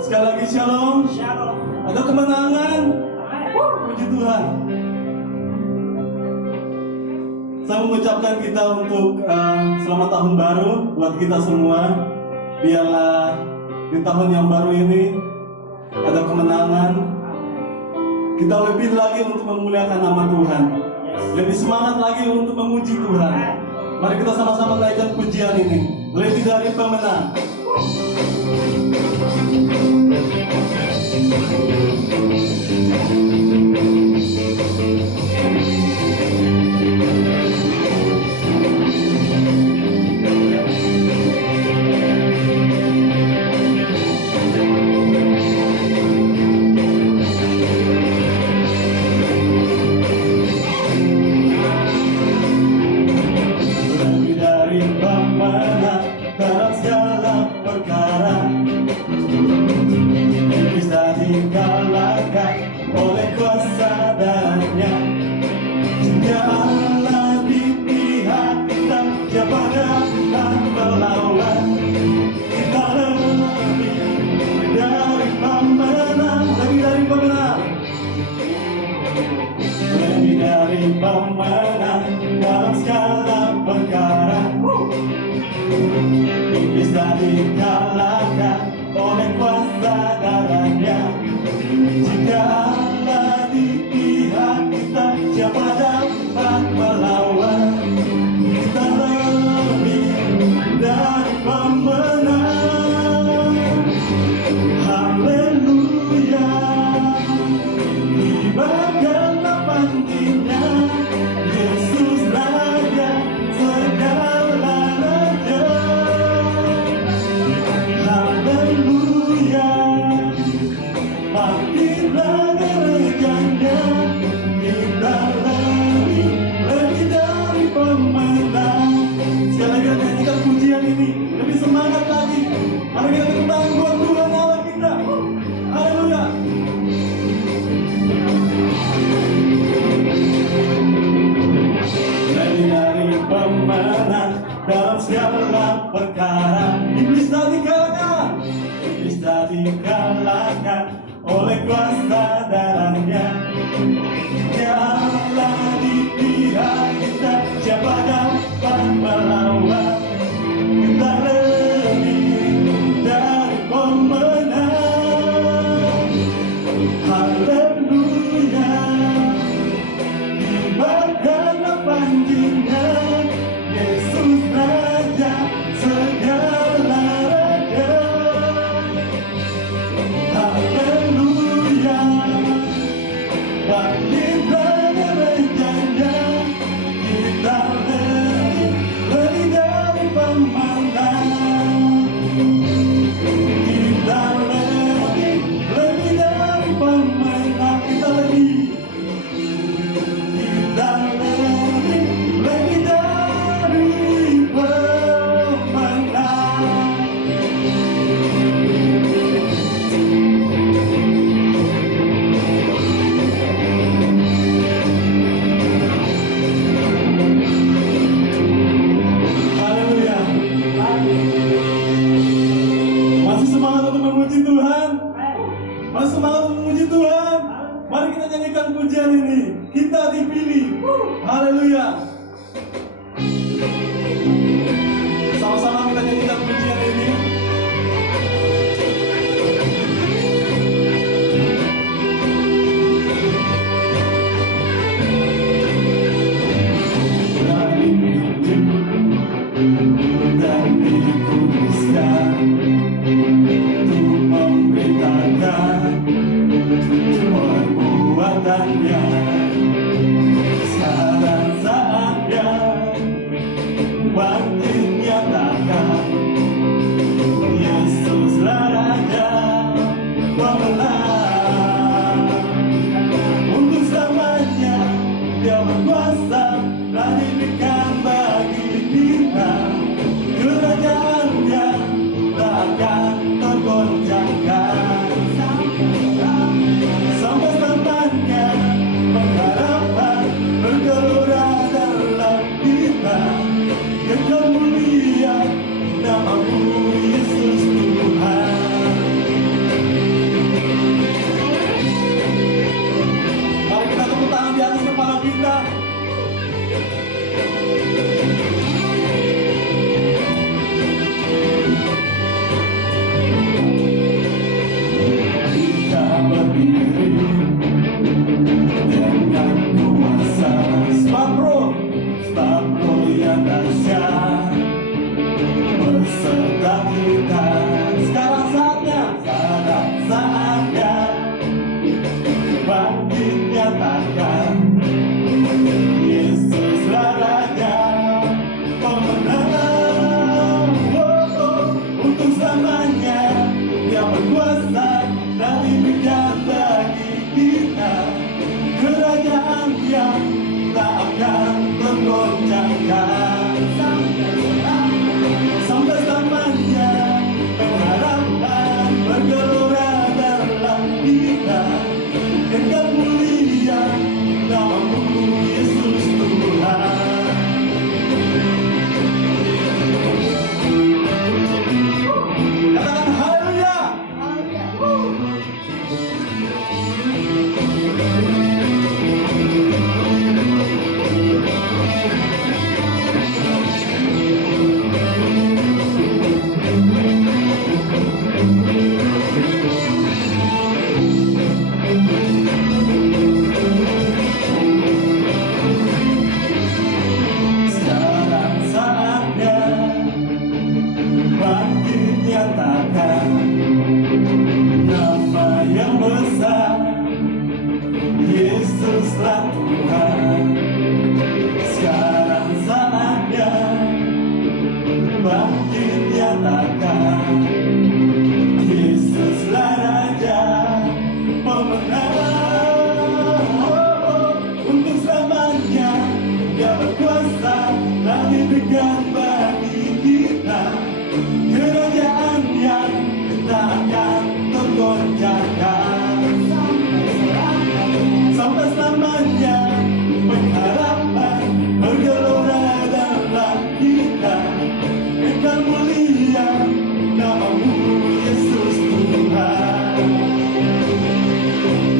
Sekali lagi shalom. Ada kemenangan. Puji Tuhan. Saya mengucapkan kita untuk selamat tahun baru buat kita semua. Biarlah di tahun yang baru ini ada kemenangan. Kita lebih lagi untuk memuliakan nama Tuhan. Lebih semangat lagi untuk memuji Tuhan. Mari kita sama-sama naikkan pujian ini. Lebih dari pemenang. Sekarang saatnya bangkit nyatakan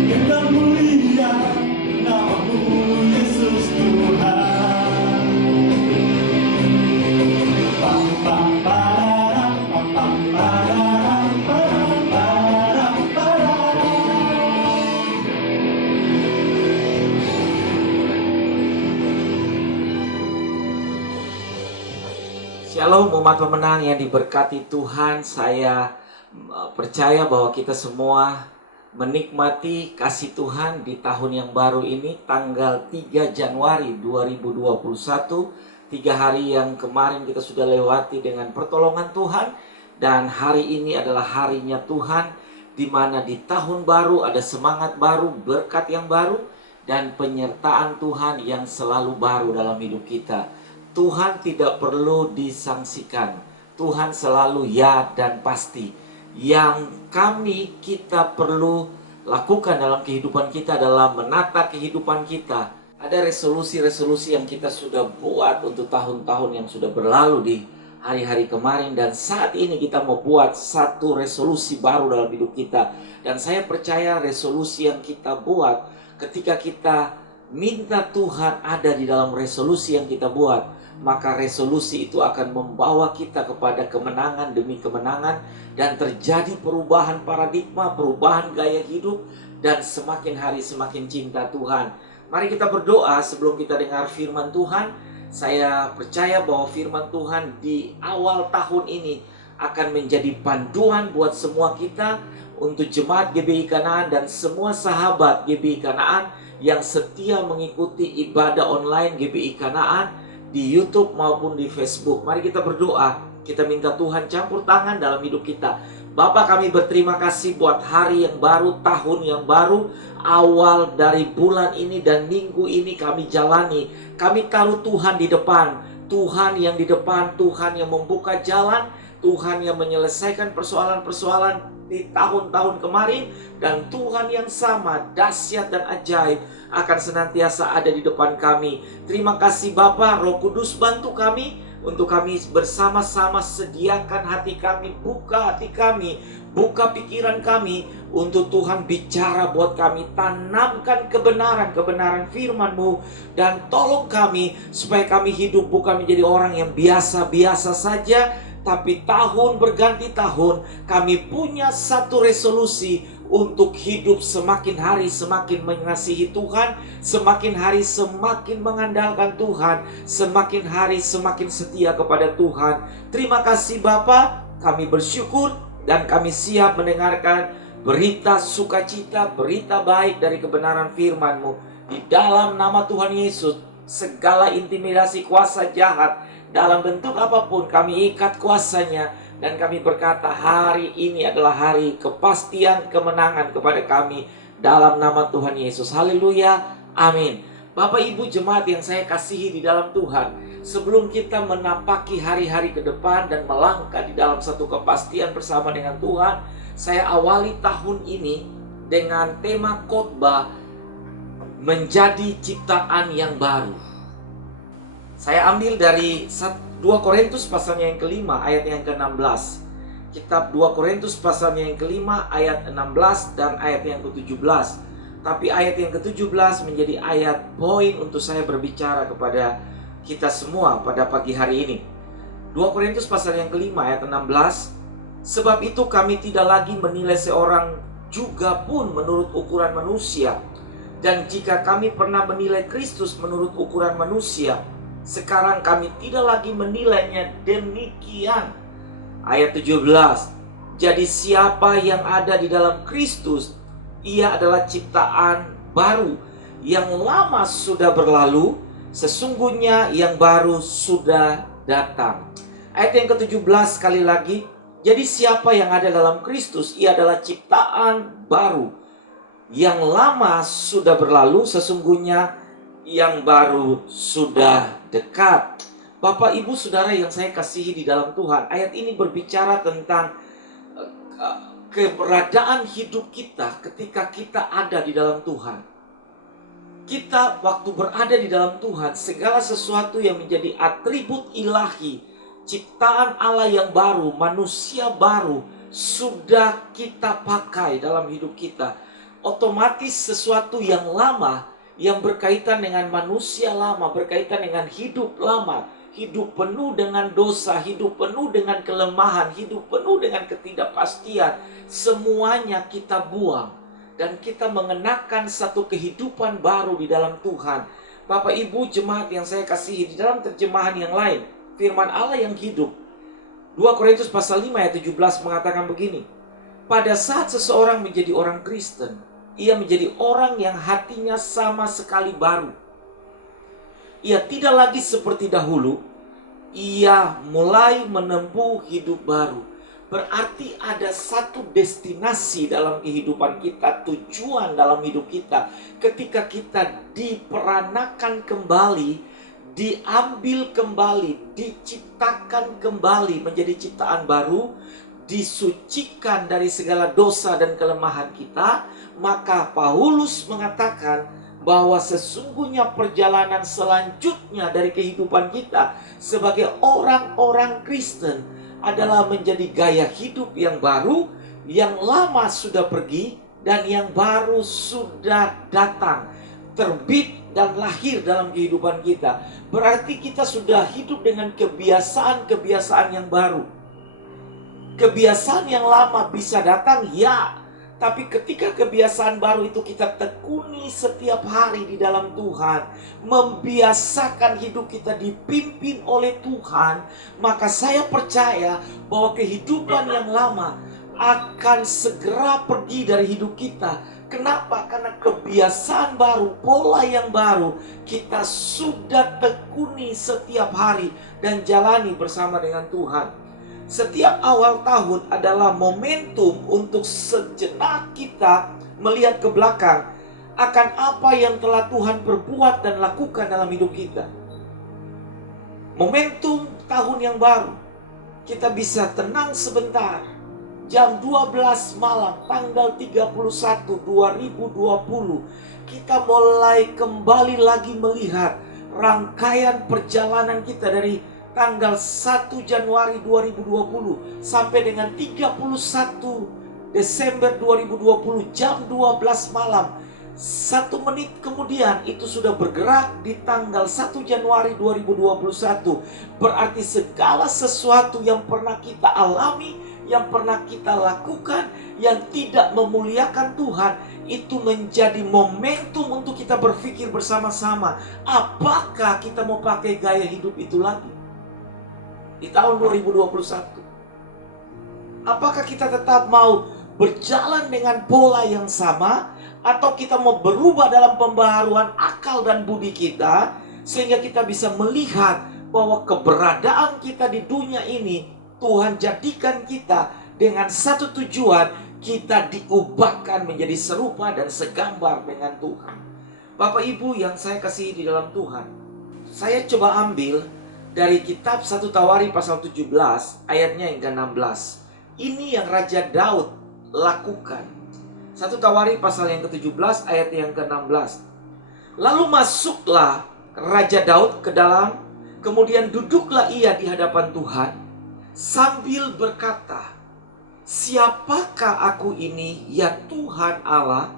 Kita mulia nama-Mu Yesus Tuhan. Pam pam pararam, pam pam pararam, param param param. Shalom umat pemenang yang diberkati Tuhan. Saya percaya bahwa kita semua menikmati kasih Tuhan di tahun yang baru ini, tanggal 3 Januari 2021. 3 hari yang kemarin kita sudah lewati dengan pertolongan Tuhan, dan hari ini adalah harinya Tuhan, di mana di tahun baru ada semangat baru, berkat yang baru, dan penyertaan Tuhan yang selalu baru dalam hidup kita. Tuhan tidak perlu disangsikan. Tuhan selalu ya dan pasti. Yang kita perlu lakukan dalam kehidupan kita adalah menata kehidupan kita. Ada resolusi-resolusi yang kita sudah buat untuk tahun-tahun yang sudah berlalu di hari-hari kemarin, dan saat ini kita mau buat satu resolusi baru dalam hidup kita. Dan saya percaya resolusi yang kita buat, ketika kita minta Tuhan ada di dalam resolusi yang kita buat, maka resolusi itu akan membawa kita kepada kemenangan demi kemenangan, dan terjadi perubahan paradigma, perubahan gaya hidup, dan semakin hari semakin cinta Tuhan. Mari kita berdoa sebelum kita dengar firman Tuhan. Saya percaya bahwa firman Tuhan di awal tahun ini akan menjadi panduan buat semua kita, untuk jemaat GBI Kanaan dan semua sahabat GBI Kanaan yang setia mengikuti ibadah online GBI Kanaan di YouTube maupun di Facebook. Mari kita berdoa, kita minta Tuhan campur tangan dalam hidup kita. Bapa, kami berterima kasih buat hari yang baru, tahun yang baru, awal dari bulan ini dan minggu ini kami jalani. Kami taruh Tuhan di depan. Tuhan yang di depan, Tuhan yang membuka jalan, Tuhan yang menyelesaikan persoalan-persoalan di tahun-tahun kemarin, dan Tuhan yang sama, dahsyat dan ajaib, akan senantiasa ada di depan kami. Terima kasih Bapa. Roh Kudus, bantu kami untuk kami bersama-sama sediakan hati kami, buka hati kami, buka pikiran kami untuk Tuhan bicara buat kami. Tanamkan kebenaran firman-Mu, dan tolong kami supaya kami hidup bukan menjadi orang yang biasa-biasa saja, tapi tahun berganti tahun kami punya satu resolusi untuk hidup semakin hari semakin mengasihi Tuhan, semakin hari semakin mengandalkan Tuhan, semakin hari semakin setia kepada Tuhan. Terima kasih Bapa, kami bersyukur dan kami siap mendengarkan berita sukacita, berita baik dari kebenaran firman-Mu. Di dalam nama Tuhan Yesus, segala intimidasi kuasa jahat dalam bentuk apapun kami ikat kuasanya, dan kami berkata hari ini adalah hari kepastian kemenangan kepada kami dalam nama Tuhan Yesus. Haleluya, amin. Bapak Ibu jemaat yang saya kasihi di dalam Tuhan, sebelum kita menapaki hari-hari ke depan dan melangkah di dalam satu kepastian bersama dengan Tuhan, saya awali tahun ini dengan tema khotbah menjadi ciptaan yang baru. Saya ambil dari 2 Korintus pasalnya yang kelima ayat yang ke-16. Kitab 2 Korintus pasalnya yang kelima ayat 16 dan ayat yang ke-17. Tapi ayat yang ke-17 menjadi ayat poin untuk saya berbicara kepada kita semua pada pagi hari ini. 2 Korintus pasal yang kelima ayat 16. Sebab itu kami tidak lagi menilai seorang juga pun menurut ukuran manusia. Dan jika kami pernah menilai Kristus menurut ukuran manusia, sekarang kami tidak lagi menilainya demikian. Ayat 17. Jadi siapa yang ada di dalam Kristus, ia adalah ciptaan baru. Yang lama sudah berlalu, sesungguhnya yang baru sudah datang. Ayat yang ke-17 sekali lagi. Jadi siapa yang ada dalam Kristus, ia adalah ciptaan baru. Yang lama sudah berlalu, sesungguhnya yang baru sudah dekat. Bapak, Ibu, Saudara yang saya kasihi di dalam Tuhan, ayat ini berbicara tentang keberadaan hidup kita ketika kita ada di dalam Tuhan. Kita waktu berada di dalam Tuhan, segala sesuatu yang menjadi atribut ilahi, ciptaan Allah yang baru, manusia baru, sudah kita pakai dalam hidup kita. Otomatis sesuatu yang lama, yang berkaitan dengan manusia lama, berkaitan dengan hidup lama, hidup penuh dengan dosa, hidup penuh dengan kelemahan, hidup penuh dengan ketidakpastian, semuanya kita buang. Dan kita mengenakan satu kehidupan baru di dalam Tuhan. Bapak Ibu jemaat yang saya kasihi, di dalam terjemahan yang lain, firman Allah yang hidup, 2 Korintus pasal 5 ayat 17 mengatakan begini. Pada saat seseorang menjadi orang Kristen, ia menjadi orang yang hatinya sama sekali baru. Ia tidak lagi seperti dahulu. Ia mulai menempuh hidup baru. Berarti ada satu destinasi dalam kehidupan kita, tujuan dalam hidup kita. Ketika kita diperanakan kembali, diambil kembali, diciptakan kembali menjadi ciptaan baru, disucikan dari segala dosa dan kelemahan kita, maka Paulus mengatakan bahwa sesungguhnya perjalanan selanjutnya dari kehidupan kita sebagai orang-orang Kristen adalah menjadi gaya hidup yang baru, yang lama sudah pergi dan yang baru sudah datang, terbit dan lahir dalam kehidupan kita. Berarti kita sudah hidup dengan kebiasaan-kebiasaan yang baru. Kebiasaan yang lama bisa datang, ya. Tapi ketika kebiasaan baru itu kita tekuni setiap hari di dalam Tuhan, membiasakan hidup kita dipimpin oleh Tuhan, maka saya percaya bahwa kehidupan yang lama akan segera pergi dari hidup kita. Kenapa? Karena kebiasaan baru, pola yang baru, kita sudah tekuni setiap hari dan jalani bersama dengan Tuhan. Setiap awal tahun adalah momentum untuk sejenak kita melihat ke belakang akan apa yang telah Tuhan perbuat dan lakukan dalam hidup kita. Momentum tahun yang baru. Kita bisa tenang sebentar. Jam 12 malam tanggal 31 2020 kita mulai kembali lagi melihat rangkaian perjalanan kita dari tanggal 1 Januari 2020 sampai dengan 31 Desember 2020 jam 12 malam. 1 menit kemudian itu sudah bergerak di tanggal 1 Januari 2021. Berarti segala sesuatu yang pernah kita alami, yang pernah kita lakukan, yang tidak memuliakan Tuhan, itu menjadi momentum untuk kita berpikir bersama-sama. Apakah kita mau pakai gaya hidup itu lagi di tahun 2021? Apakah kita tetap mau berjalan dengan pola yang sama, atau kita mau berubah dalam pembaharuan akal dan budi kita, sehingga kita bisa melihat bahwa keberadaan kita di dunia ini Tuhan jadikan kita dengan satu tujuan, kita diubahkan menjadi serupa dan segambar dengan Tuhan. Bapak Ibu yang saya kasihi di dalam Tuhan, saya coba ambil dari kitab 1 Tawari pasal 17 ayatnya yang ke-16. Ini yang Raja Daud lakukan. 1 Tawari pasal yang ke-17 ayat yang ke-16. Lalu masuklah Raja Daud ke dalam, kemudian duduklah ia di hadapan Tuhan sambil berkata, siapakah aku ini ya Tuhan Allah,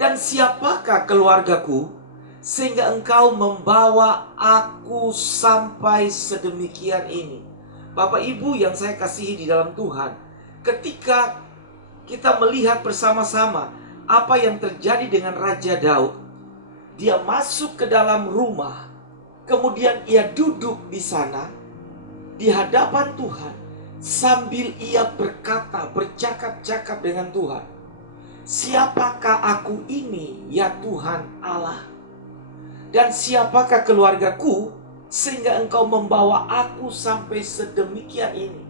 dan siapakah keluargaku sehingga engkau membawa aku sampai sedemikian ini. Bapak Ibu yang saya kasihi di dalam Tuhan, ketika kita melihat bersama-sama apa yang terjadi dengan Raja Daud, dia masuk ke dalam rumah, kemudian ia duduk di sana di hadapan Tuhan sambil ia berkata, bercakap-cakap dengan Tuhan, siapakah aku ini ya Tuhan Allah, dan siapakah keluargaku sehingga engkau membawa aku sampai sedemikian ini.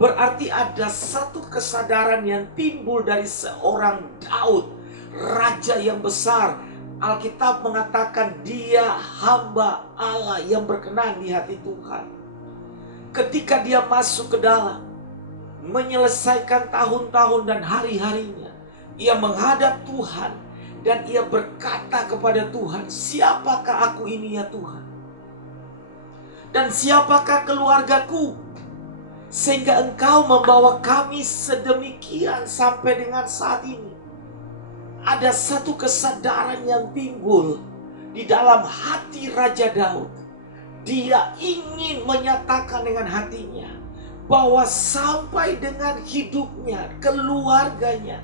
Berarti ada satu kesadaran yang timbul dari seorang Daud, raja yang besar. Alkitab mengatakan dia hamba Allah yang berkenan di hati Tuhan. Ketika dia masuk ke dalam, menyelesaikan tahun-tahun dan hari-harinya, ia menghadap Tuhan dan ia berkata kepada Tuhan, siapakah aku ini ya Tuhan? Dan siapakah keluargaku Sehingga Engkau membawa kami sedemikian sampai dengan saat ini. Ada satu kesadaran yang timbul di dalam hati Raja Daud. Dia ingin menyatakan dengan hatinya bahwa sampai dengan hidupnya, keluarganya,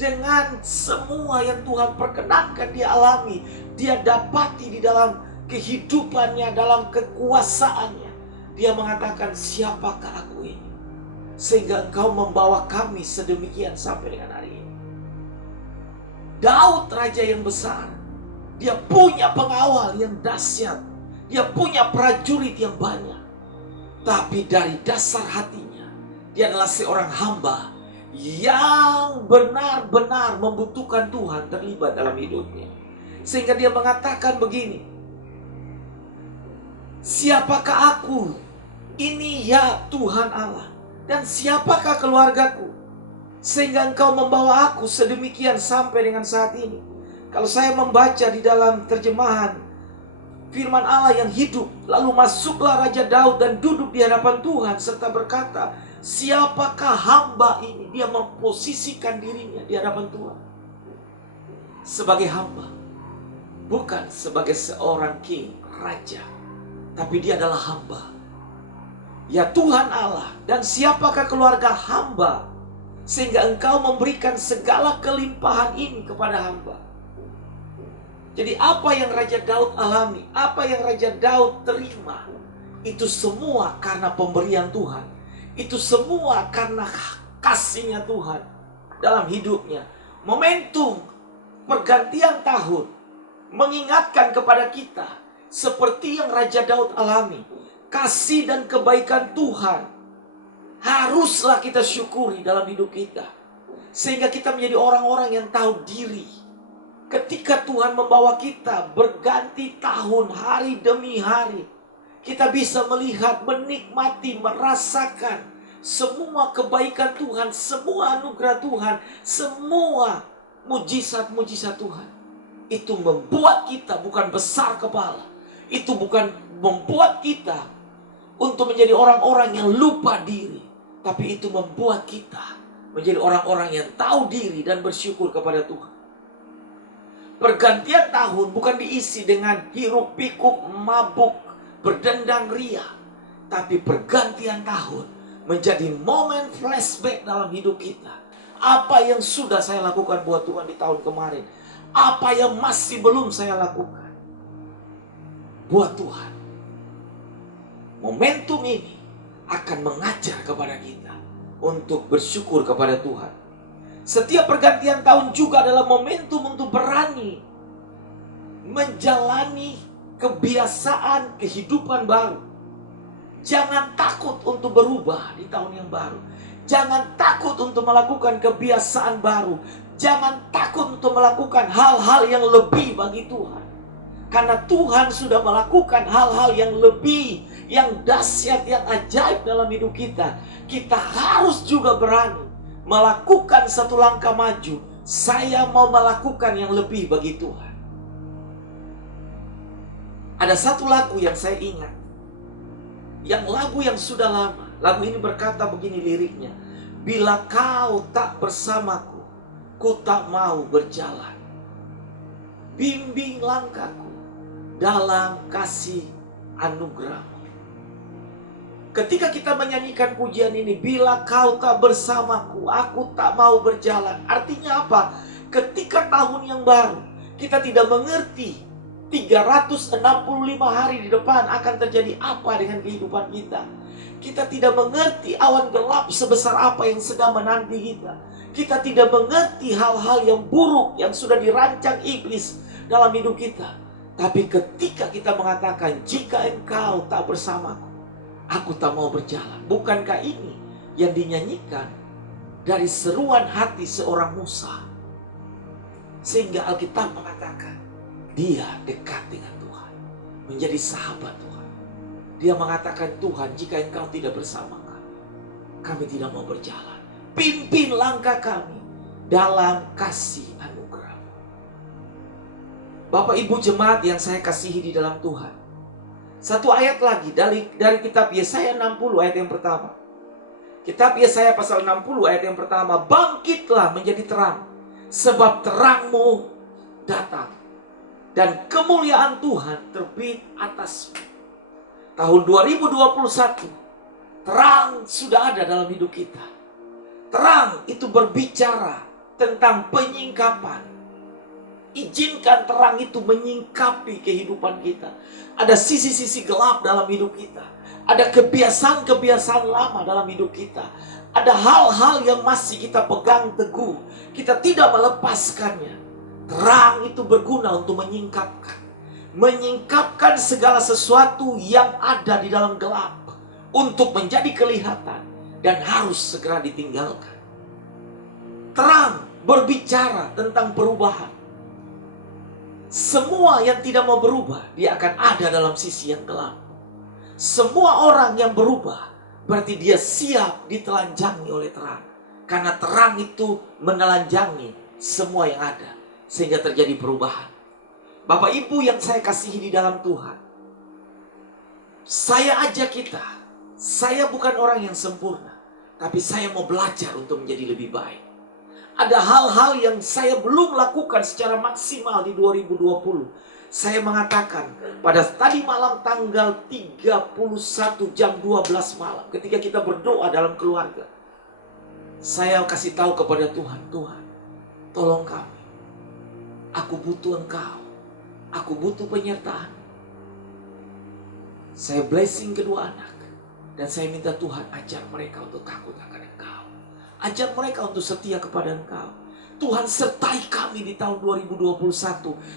dengan semua yang Tuhan perkenankan dia alami, dia dapati di dalam kehidupannya, dalam kekuasaannya. Dia mengatakan, siapakah aku ini? Sehingga Engkau membawa kami sedemikian sampai dengan hari ini. Daud raja yang besar. Dia punya pengawal yang dahsyat. Dia punya prajurit yang banyak. Tapi dari dasar hatinya, dia adalah seorang hamba yang benar-benar membutuhkan Tuhan terlibat dalam hidupnya. Sehingga dia mengatakan begini, siapakah aku ini ya Tuhan Allah? Dan siapakah keluargaku? Sehingga Engkau membawa aku sedemikian sampai dengan saat ini. Kalau saya membaca di dalam terjemahan firman Allah yang hidup, lalu masuklah Raja Daud dan duduk di hadapan Tuhan serta berkata, siapakah hamba ini? Dia memposisikan dirinya di hadapan Tuhan sebagai hamba, bukan sebagai seorang king, raja, tapi dia adalah hamba. Ya Tuhan Allah, dan siapakah keluarga hamba sehingga Engkau memberikan segala kelimpahan ini kepada hamba? Jadi apa yang Raja Daud alami, apa yang Raja Daud terima, itu semua karena pemberian Tuhan. Itu semua karena kasihnya Tuhan dalam hidupnya. Momentum pergantian tahun mengingatkan kepada kita seperti yang Raja Daud alami. Kasih dan kebaikan Tuhan haruslah kita syukuri dalam hidup kita. Sehingga kita menjadi orang-orang yang tahu diri. Ketika Tuhan membawa kita berganti tahun hari demi hari, kita bisa melihat, menikmati, merasakan semua kebaikan Tuhan, semua anugerah Tuhan, semua mujizat-mujizat Tuhan. Itu membuat kita bukan besar kepala. Itu bukan membuat kita untuk menjadi orang-orang yang lupa diri, tapi itu membuat kita menjadi orang-orang yang tahu diri dan bersyukur kepada Tuhan. Pergantian tahun bukan diisi dengan hiruk pikuk, mabuk, berdendang ria, tapi pergantian tahun menjadi momen flashback dalam hidup kita. Apa yang sudah saya lakukan buat Tuhan di tahun kemarin, apa yang masih belum saya lakukan buat Tuhan. Momentum ini akan mengajar kepada kita untuk bersyukur kepada Tuhan. Setiap pergantian tahun juga adalah momentum untuk berani menjalani kebiasaan kehidupan baru. Jangan takut untuk berubah di tahun yang baru. Jangan takut untuk melakukan kebiasaan baru. Jangan takut untuk melakukan hal-hal yang lebih bagi Tuhan. Karena Tuhan sudah melakukan hal-hal yang lebih, yang dahsyat, yang ajaib dalam hidup kita. Kita harus juga berani melakukan satu langkah maju. Saya mau melakukan yang lebih bagi Tuhan. Ada satu lagu yang saya ingat, yang lagu yang sudah lama. Lagu ini berkata begini liriknya, bila kau tak bersamaku, ku tak mau berjalan. Bimbing langkahku dalam kasih anugerah. Ketika kita menyanyikan pujian ini, bila kau tak bersamaku, aku tak mau berjalan. Artinya apa? Ketika tahun yang baru, kita tidak mengerti 365 hari di depan akan terjadi apa dengan kehidupan kita. Kita tidak mengerti awan gelap sebesar apa yang sedang menanti kita. Kita tidak mengerti hal-hal yang buruk yang sudah dirancang iblis dalam hidup kita. Tapi ketika kita mengatakan, jika engkau tak bersamaku, aku tak mau berjalan. Bukankah ini yang dinyanyikan dari seruan hati seorang Musa? Sehingga Alkitab mengatakan, dia dekat dengan Tuhan, menjadi sahabat Tuhan. Dia mengatakan, Tuhan, jika engkau tidak bersama kami, kami tidak mau berjalan. Pimpin langkah kami dalam kasih anugerah. Bapak Ibu jemaat yang saya kasihi di dalam Tuhan, satu ayat lagi dari kitab Yesaya 60 ayat yang pertama. Kitab Yesaya pasal 60 ayat yang pertama, bangkitlah menjadi terang, sebab terangmu datang, dan kemuliaan Tuhan terbit atasmu. Tahun 2021, terang sudah ada dalam hidup kita. Terang itu berbicara tentang penyingkapan. Izinkan terang itu menyingkapi kehidupan kita. Ada sisi-sisi gelap dalam hidup kita. Ada kebiasaan-kebiasaan lama dalam hidup kita. Ada hal-hal yang masih kita pegang teguh. Kita tidak melepaskannya. Terang itu berguna untuk menyingkapkan. Menyingkapkan segala sesuatu yang ada di dalam gelap. Untuk menjadi kelihatan. Dan harus segera ditinggalkan. Terang berbicara tentang perubahan. Semua yang tidak mau berubah, dia akan ada dalam sisi yang gelap. Semua orang yang berubah, berarti dia siap ditelanjangi oleh terang. Karena terang itu menelanjangi semua yang ada, sehingga terjadi perubahan. Bapak Ibu yang saya kasihi di dalam Tuhan, saya ajak kita, saya bukan orang yang sempurna, tapi saya mau belajar untuk menjadi lebih baik. Ada hal-hal yang saya belum lakukan secara maksimal di 2020. Saya mengatakan pada tadi malam tanggal 31 jam 12 malam, ketika kita berdoa dalam keluarga, saya kasih tahu kepada Tuhan, Tuhan, tolong kami. Aku butuh Engkau. Aku butuh penyertaan. Saya blessing kedua anak. Dan saya minta Tuhan ajar mereka untuk takut akan Engkau. Ajar mereka untuk setia kepada Engkau. Tuhan sertai kami di tahun 2021.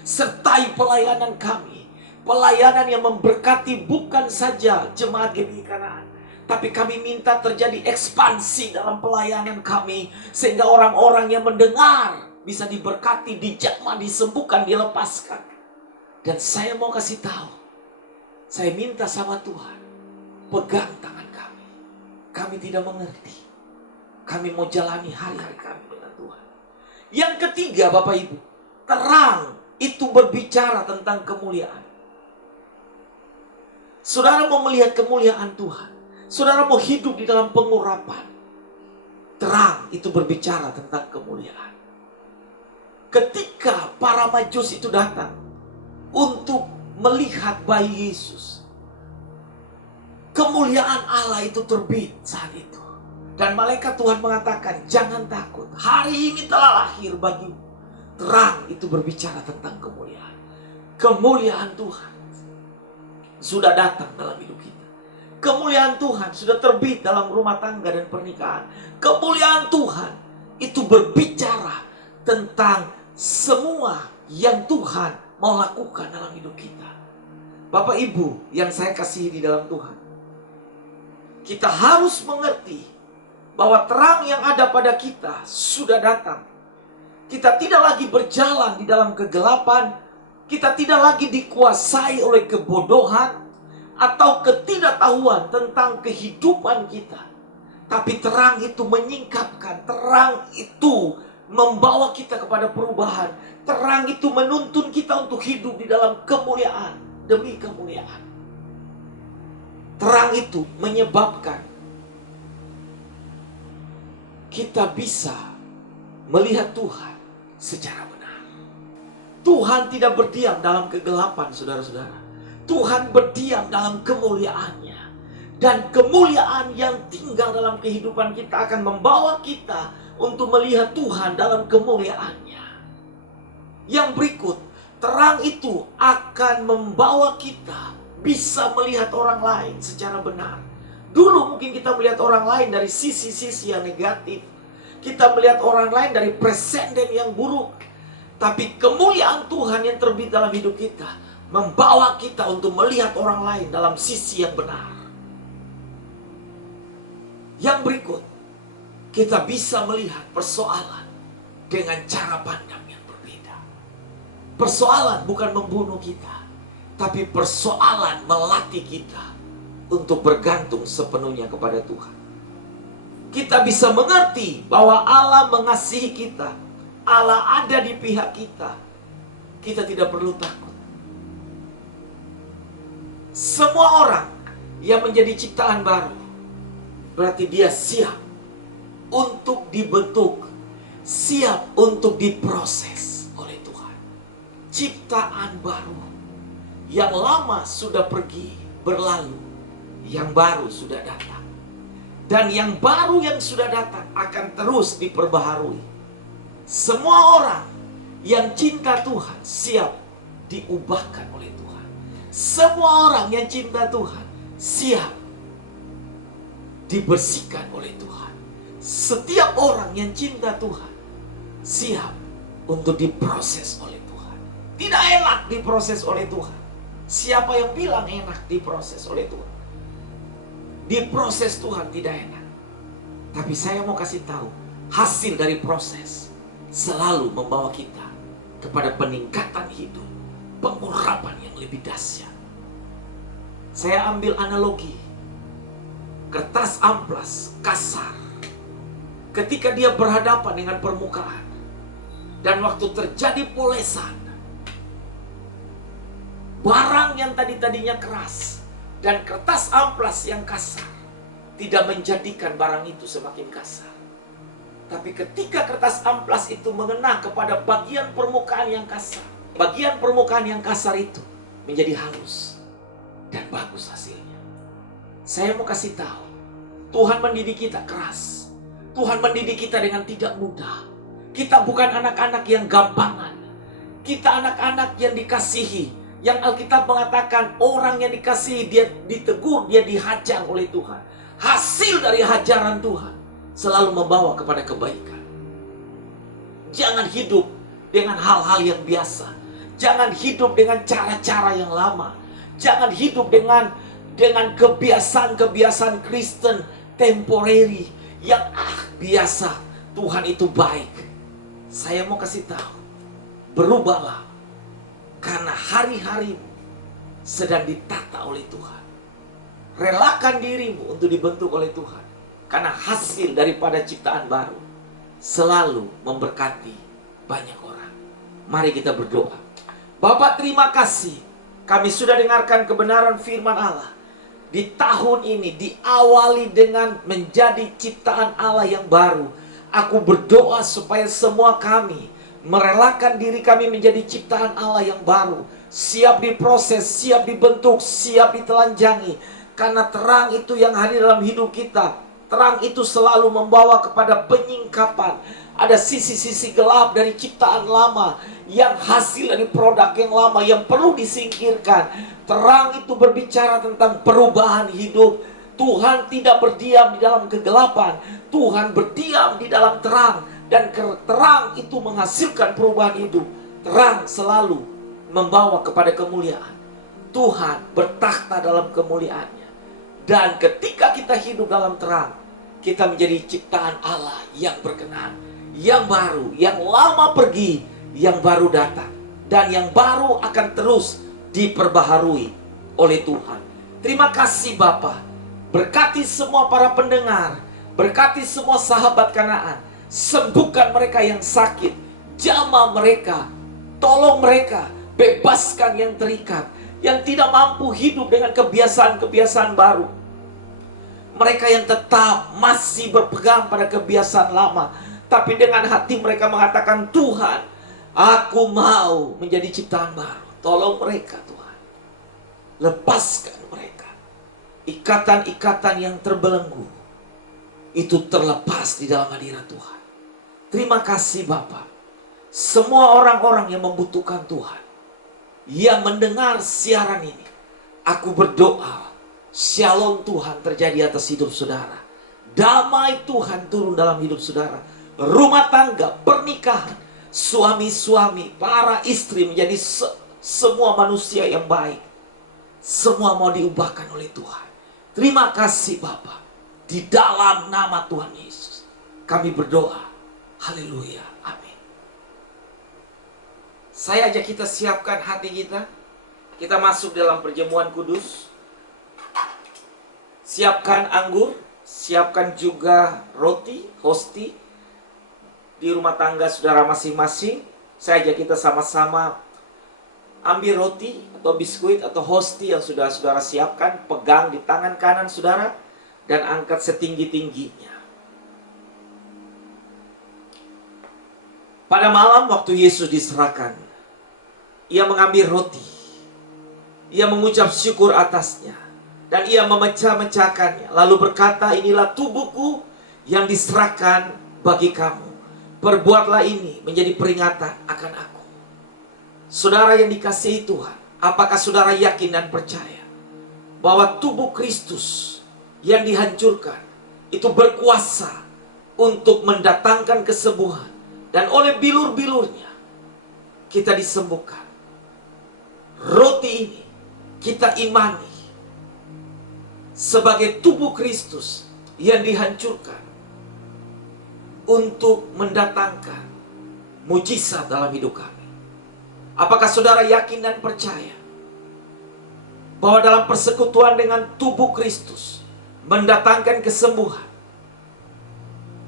Sertai pelayanan kami. Pelayanan yang memberkati bukan saja jemaat GBI Kanaan. Tapi kami minta terjadi ekspansi dalam pelayanan kami. Sehingga orang-orang yang mendengar bisa diberkati, dijamah, disembuhkan, dilepaskan. Dan saya mau kasih tahu. Saya minta sama Tuhan. Pegang tangan kami. Kami tidak mengerti. Kami mau jalani hari-hari kami dengan Tuhan. Yang ketiga Bapak Ibu, terang itu berbicara tentang kemuliaan. Saudara mau melihat kemuliaan Tuhan. Saudara mau hidup di dalam pengurapan. Terang itu berbicara tentang kemuliaan. Ketika para Majus itu datang untuk melihat bayi Yesus, kemuliaan Allah itu terbit saat itu. Dan malaikat Tuhan mengatakan, jangan takut. Hari ini telah lahir bagimu. Terang itu berbicara tentang kemuliaan. Kemuliaan Tuhan sudah datang dalam hidup kita. Kemuliaan Tuhan sudah terbit dalam rumah tangga dan pernikahan. Kemuliaan Tuhan itu berbicara tentang semua yang Tuhan mau lakukan dalam hidup kita. Bapak Ibu yang saya kasihi di dalam Tuhan, kita harus mengerti bahwa terang yang ada pada kita sudah datang. Kita tidak lagi berjalan di dalam kegelapan. Kita tidak lagi dikuasai oleh kebodohan atau ketidaktahuan tentang kehidupan kita. Tapi terang itu menyingkapkan. Terang itu membawa kita kepada perubahan. Terang itu menuntun kita untuk hidup di dalam kemuliaan demi kemuliaan. Terang itu menyebabkan kita bisa melihat Tuhan secara benar. Tuhan tidak berdiam dalam kegelapan, saudara-saudara. Tuhan berdiam dalam kemuliaannya. Dan kemuliaan yang tinggal dalam kehidupan kita akan membawa kita untuk melihat Tuhan dalam kemuliaannya. Yang berikut, terang itu akan membawa kita bisa melihat orang lain secara benar. Dulu mungkin kita melihat orang lain dari sisi-sisi yang negatif. Kita melihat orang lain dari presenden yang buruk. Tapi kemuliaan Tuhan yang terbit dalam hidup kita membawa kita untuk melihat orang lain dalam sisi yang benar. Yang berikut, kita bisa melihat persoalan dengan cara pandang yang berbeda. Persoalan bukan membunuh kita, tapi persoalan melatih kita untuk bergantung sepenuhnya kepada Tuhan. Kita bisa mengerti bahwa Allah mengasihi kita. Allah ada di pihak kita. Kita tidak perlu takut. Semua orang yang menjadi ciptaan baru, berarti dia siap untuk dibentuk, siap untuk diproses oleh Tuhan. Ciptaan baru. Yang lama sudah pergi, berlalu. Yang baru sudah datang. Dan yang baru yang sudah datang akan terus diperbaharui. Semua orang yang cinta Tuhan siap diubahkan oleh Tuhan. Semua orang yang cinta Tuhan siap dibersihkan oleh Tuhan. Setiap orang yang cinta Tuhan siap untuk diproses oleh Tuhan. Tidak enak diproses oleh Tuhan. Siapa yang bilang enak diproses oleh Tuhan? Diproses Tuhan tidak enak. Tapi saya mau kasih tahu, hasil dari proses selalu membawa kita kepada peningkatan hidup, pengurapan yang lebih dahsyat. Saya ambil analogi kertas amplas kasar. Ketika dia berhadapan dengan permukaan dan waktu terjadi polesan, barang yang tadinya keras dan kertas amplas yang kasar tidak menjadikan barang itu semakin kasar. Tapi ketika kertas amplas itu mengena kepada bagian permukaan yang kasar, bagian permukaan yang kasar itu menjadi halus dan bagus hasilnya. Saya mau kasih tahu, Tuhan mendidik kita keras. Tuhan mendidik kita dengan tidak mudah. Kita bukan anak-anak yang gampangan. Kita anak-anak yang dikasihi. Yang Alkitab mengatakan orang yang dikasihi, dia ditegur, dia dihajar oleh Tuhan. Hasil dari hajaran Tuhan selalu membawa kepada kebaikan. Jangan hidup dengan hal-hal yang biasa. Jangan hidup dengan cara-cara yang lama. Jangan hidup dengan kebiasaan-kebiasaan Kristen temporary yang biasa. Tuhan itu baik. Saya mau kasih tahu, berubahlah. Karena hari-hari sedang ditata oleh Tuhan. Relakan dirimu untuk dibentuk oleh Tuhan. Karena hasil daripada ciptaan baru selalu memberkati banyak orang. Mari kita berdoa. Bapa, terima kasih. Kami sudah dengarkan kebenaran firman Allah. Di tahun ini diawali dengan menjadi ciptaan Allah yang baru. Aku berdoa supaya semua kami merelakan diri kami menjadi ciptaan Allah yang baru. Siap diproses, siap dibentuk, siap ditelanjangi. Karena terang itu yang hadir dalam hidup kita. Terang itu selalu membawa kepada penyingkapan. Ada sisi-sisi gelap dari ciptaan lama yang hasil dari produk yang lama yang perlu disingkirkan. Terang itu berbicara tentang perubahan hidup. Tuhan tidak berdiam di dalam kegelapan. Tuhan berdiam di dalam terang. Dan terang itu menghasilkan perubahan hidup. Terang selalu membawa kepada kemuliaan. Tuhan bertakhta dalam kemuliaannya. Dan ketika kita hidup dalam terang, kita menjadi ciptaan Allah yang berkenan, yang baru, yang lama pergi, yang baru datang. Dan yang baru akan terus diperbaharui oleh Tuhan. Terima kasih Bapa. Berkati semua para pendengar. Berkati semua sahabat Kanaan. Sembuhkan mereka yang sakit, jamah mereka, tolong mereka, bebaskan yang terikat, yang tidak mampu hidup dengan kebiasaan-kebiasaan baru. Mereka yang tetap masih berpegang pada kebiasaan lama, tapi dengan hati mereka mengatakan, Tuhan, aku mau menjadi ciptaan baru. Tolong mereka Tuhan. Lepaskan mereka. Ikatan-ikatan yang terbelenggu itu terlepas di dalam hadirat Tuhan. Terima kasih Bapa. Semua orang-orang yang membutuhkan Tuhan, yang mendengar siaran ini, aku berdoa, shalom Tuhan terjadi atas hidup saudara. Damai Tuhan turun dalam hidup saudara. Rumah tangga, pernikahan, suami-suami, para istri menjadi semua manusia yang baik. Semua mau diubahkan oleh Tuhan. Terima kasih Bapa. Di dalam nama Tuhan Yesus kami berdoa. Haleluya, amin. Saya ajak kita siapkan hati kita. Kita masuk dalam perjamuan kudus. Siapkan anggur. Siapkan juga roti, hosti. Di rumah tangga saudara masing-masing. Saya ajak kita sama-sama ambil roti atau biskuit atau hosti yang sudah saudara siapkan. Pegang di tangan kanan saudara. dan angkat setinggi-tingginya. Pada malam waktu Yesus diserahkan, ia mengambil roti, ia mengucap syukur atasnya, dan ia memecah-mecahkannya, lalu berkata, inilah tubuhku yang diserahkan bagi kamu. Perbuatlah ini menjadi peringatan akan aku. Saudara yang dikasihi Tuhan, apakah saudara yakin dan percaya bahwa tubuh Kristus yang dihancurkan itu berkuasa untuk mendatangkan kesembuhan, dan oleh bilur-bilurnya kita disembuhkan? Roti ini kita imani sebagai tubuh Kristus yang dihancurkan untuk mendatangkan mujizat dalam hidup kami. Apakah saudara yakin dan percaya bahwa dalam persekutuan dengan tubuh Kristus mendatangkan kesembuhan,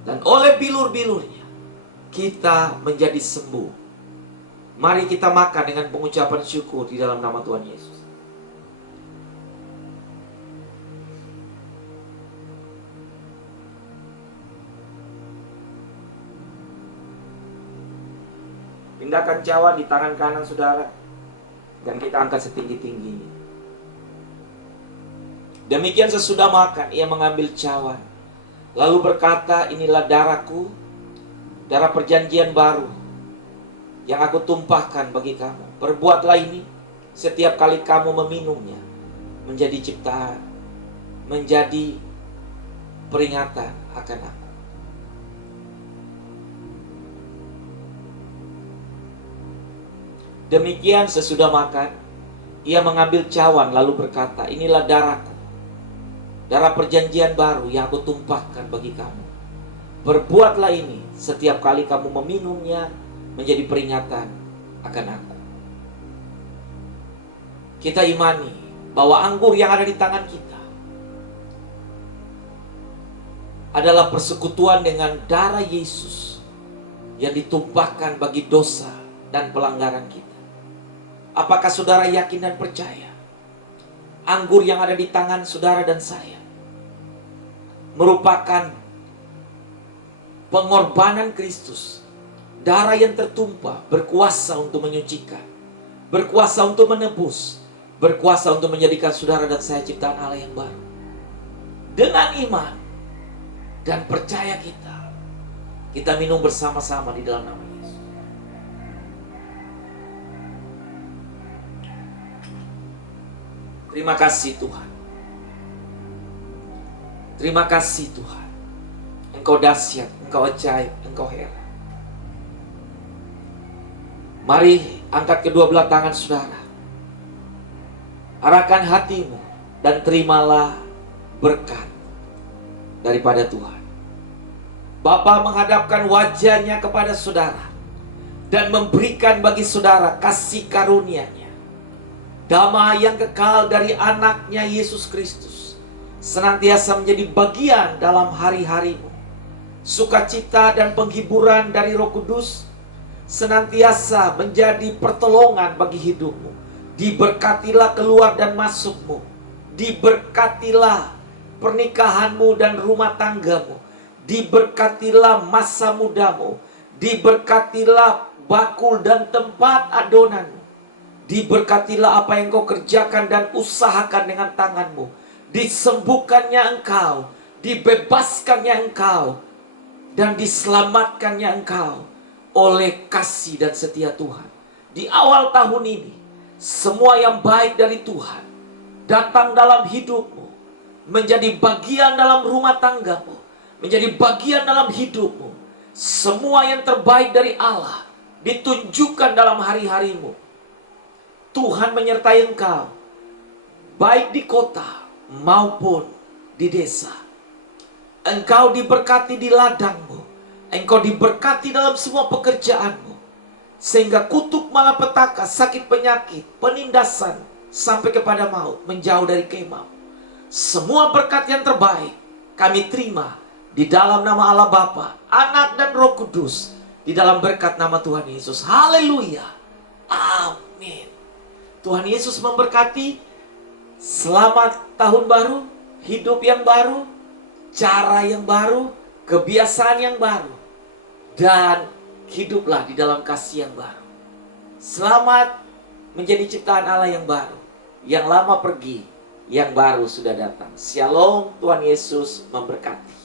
dan oleh bilur-bilurnya kita menjadi sembuh? Mari kita makan dengan pengucapan syukur di dalam nama Tuhan Yesus. Pindahkan cawan di tangan kanan saudara, dan kita angkat setinggi-tingginya. Demikian sesudah makan, ia mengambil cawan, lalu berkata, inilah darahku, darah perjanjian baru yang aku tumpahkan bagi kamu. Perbuatlah ini setiap kali kamu meminumnya, menjadi ciptaan, menjadi peringatan akan aku. Demikian sesudah makan, ia mengambil cawan lalu berkata, inilah darahku, darah perjanjian baru yang aku tumpahkan bagi kamu. Perbuatlah ini setiap kali kamu meminumnya, menjadi peringatan akan aku. Kita imani bahwa anggur yang ada di tangan kita adalah persekutuan dengan darah Yesus yang ditumpahkan bagi dosa dan pelanggaran kita. Apakah saudara yakin dan percaya anggur yang ada di tangan saudara dan saya merupakan pengorbanan Kristus? Darah yang tertumpah berkuasa untuk menyucikan, berkuasa untuk menebus, berkuasa untuk menjadikan saudara dan saya ciptaan Allah yang baru. Dengan iman dan percaya kita minum bersama-sama di dalam nama Yesus. Terima kasih Tuhan. Terima kasih Tuhan. Engkau dahsyat, Engkau ajaib, Engkau heran. Mari angkat kedua belah tangan saudara, arahkan hatimu dan terimalah berkat daripada Tuhan. Bapa menghadapkan wajahnya kepada saudara dan memberikan bagi saudara kasih karunia-Nya, damai yang kekal dari anaknya Yesus Kristus senantiasa menjadi bagian dalam hari-harimu. Sukacita dan penghiburan dari Roh Kudus senantiasa menjadi pertolongan bagi hidupmu. Diberkatilah keluar dan masukmu, diberkatilah pernikahanmu dan rumah tanggamu, diberkatilah masa mudamu, diberkatilah bakul dan tempat adonanmu, diberkatilah apa yang kau kerjakan dan usahakan dengan tanganmu, disembuhkannya engkau, dibebaskannya engkau, dan diselamatkannya engkau oleh kasih dan setia Tuhan. Di awal tahun ini, semua yang baik dari Tuhan datang dalam hidupmu, menjadi bagian dalam rumah tanggamu, menjadi bagian dalam hidupmu. Semua yang terbaik dari Allah ditunjukkan dalam hari-harimu. Tuhan menyertai engkau, baik di kota maupun di desa. Engkau diberkati di ladangmu, engkau diberkati dalam semua pekerjaanmu, sehingga kutuk malapetaka, sakit penyakit, penindasan sampai kepada maut menjauh dari kemah. Semua berkat yang terbaik kami terima di dalam nama Allah Bapa, Anak dan Roh Kudus, di dalam berkat nama Tuhan Yesus. Haleluya. Amin. Tuhan Yesus memberkati. Selamat tahun baru, hidup yang baru. cara yang baru, kebiasaan yang baru, dan hiduplah di dalam kasih yang baru. Selamat menjadi ciptaan Allah yang baru. Yang lama pergi, yang baru sudah datang. Shalom, Tuhan Yesus memberkati.